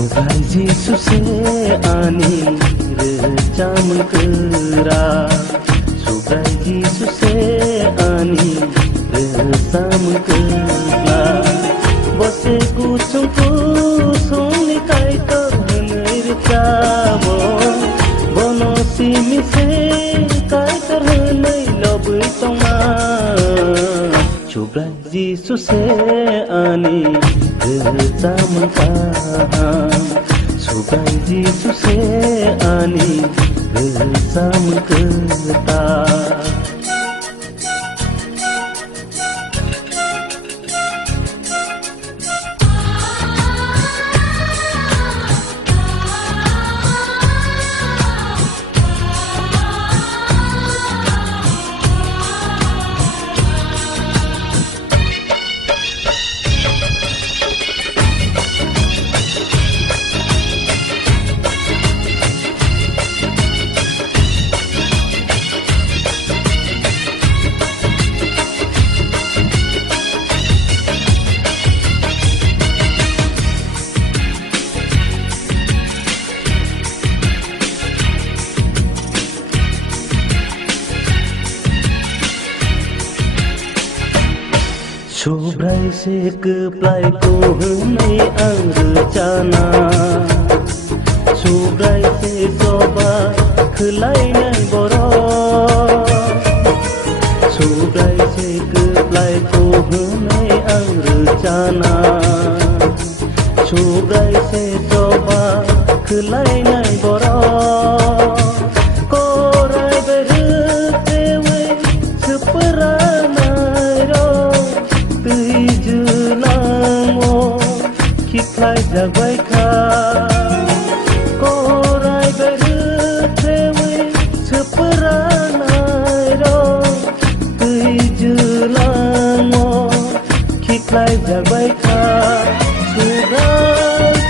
Sugai Yesus ani recam kera, Sugai Yesus ani resam kera. Bose kucung kusung nikai terhenai recamo, bono simi se kai terhenai lobai toma. Sugai Yesus ani recam kera, Sugai Yesus ani resam kera. Subrai se keplai ko henai ang rencana, Subrai se soba kelai nai boro, Subrai se keplai ko henai ang rencana, Subrai se soba kelai nai boro. Korai bertewe seperanai ro, Tujulango kiklai jagai ka, korai bertewe seperanai ro, Tujulango kiklai jagai ka. Sugai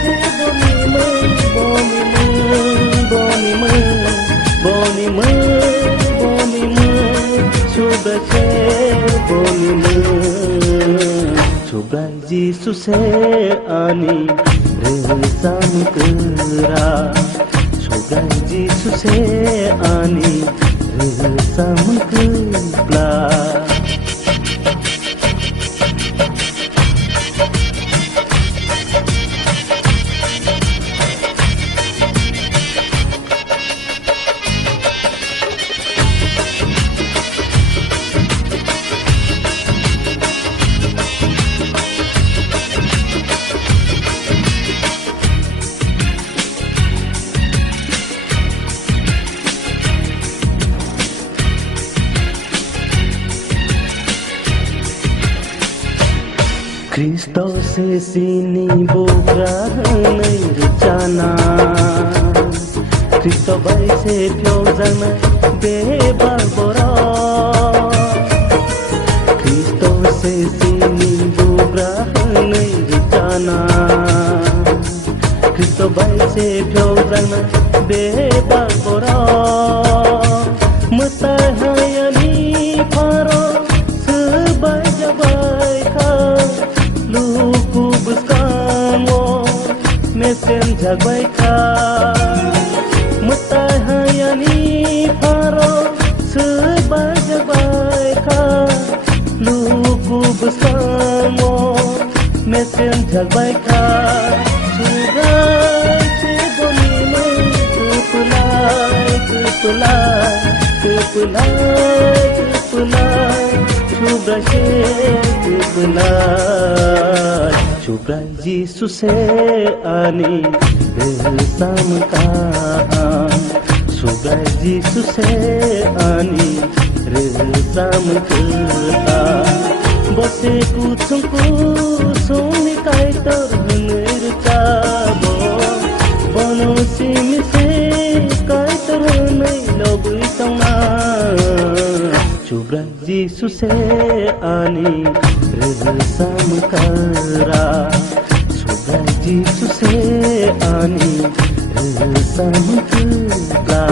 se boni men, sugai se boni men. Sugai Yesus ani resam kera, Sugai Yesus ani resam kera. Kristus sini bukan rencana, Kristus baik sepiau zaman bebal bora. Kristus sini bukan rencana, Kristus baik sepiau zaman bebal bora. Metahayani paro sebaik jabai kau, Luku bersamo mesen jagai ka, metahayani paro sebagai ka, luku bersamo mesen jagai ka. Sugai se boni men kepulai, Sugai se kepulai. Sugai Yesus ani resam kera, Sugai Yesus ani resam kera. Bose kucung kusung nikai terhenai recamo, bono simi se kai terhenai lobai toma. Sugai Yesus ani resam kera, Sugai Yesus ani resam kera.